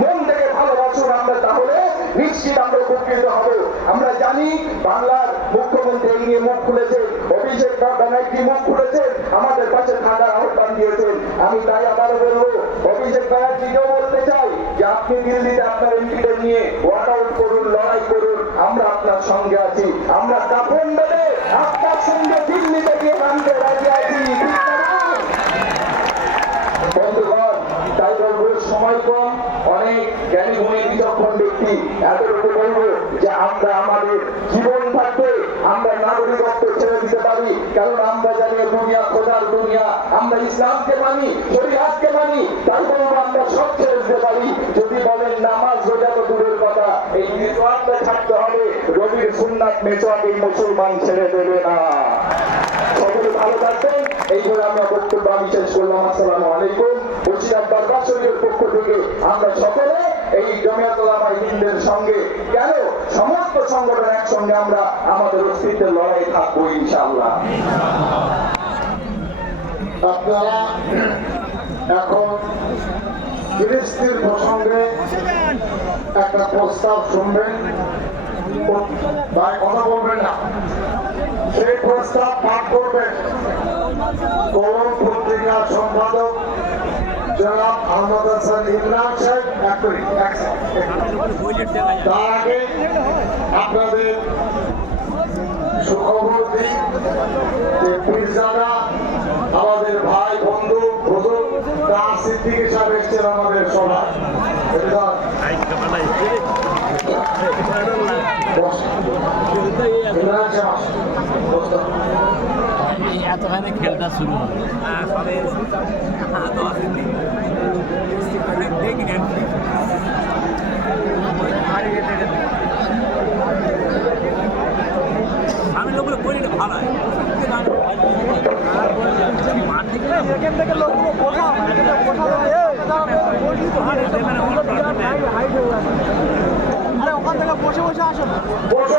মন থেকে ভালোবাসুন, আমরা তাহলে নিশ্চিত আমরা উপকৃত হব। আমরা জানি বাংলার মুখ্যমন্ত্রী এই নিয়ে মুখ খুলেছেন, অভিষেক ব্যানার্জি মুখ খুলেছেন, আমাদের পাশে থাকার আহ্বান দিয়েছেন। আমি তাই আবারও বলবো, অভিষেক ব্যানার্জিকেও বলতে চাই যে আপনি দিল্লিতে আপনার এমপিদের নিয়ে ওয়াক আউট করুন, লড়াই করুন, আমরা আপনার সঙ্গে আছি। আমরা কাপড় বেঁধে আপনার সঙ্গে দিল্লিতে গিয়ে নামতে রাজি আছি। বন্ধুগণ, তাই বলবো সময় কম, অনেক জ্ঞানী গুণী বিচক্ষণ ব্যক্তি, এতটুকু বলবো যে আমরা আমাদের জীবন থাকতে আমরা নাগরিকত্ব ছেড়ে দিতে পারি, কারণ আমরা জানি দুনিয়া খোদার দুনিয়া, আমরা ইসলামকে মানি, শরীয়তকে মানি, তাই বলবো আমরা সব ছেড়ে দিতে পারি। যদি বলেন নামাজ রোজা তো দূরের কথা, এই মেচোয়াকটা ছাড়তে হবে, রবির সুন্নাত মেচোয়াক এই মুসলমান ছেড়ে দেবে না। সকলে ভালো থাকবেন, এই বলে আমরা বক্তব্য আমি শেষ করলাম। আসসালামু আলাইকুম। বসিরহাট দরবার শরীফের পক্ষ থেকে আমরা সকলে এই জমিয়ত উলামা হিন্দের সঙ্গে কেন সমস্ত সংগঠন একসঙ্গে আমরা আমাদের অস্তিত্বের লড়াই থাকবো ইনশাআল্লাহ। আপনারা এখন ফিলিস্তিন প্রসঙ্গে একটা প্রস্তাব শুনবেন, ভাই কথা বলবেন না, সেই প্রস্তাব পাঠ করবেন কলম পত্রিকার সম্পাদক জনাব আহমদ হাসান ইমরান সাহেব। তার আগে আপনাদের সুখবর দিই যে পীরজাদা আমাদের ভাই বন্ধু হুজুর তার সিদ্দিকী সাহেব এসছেন আমাদের সভায়। এতখানি খেলটা শুরু হবে। আমি লোকগুলো বলি না ভালো এখান থেকে লোকগুলো বসা ওখান থেকে বসে বসে আসো না। বসো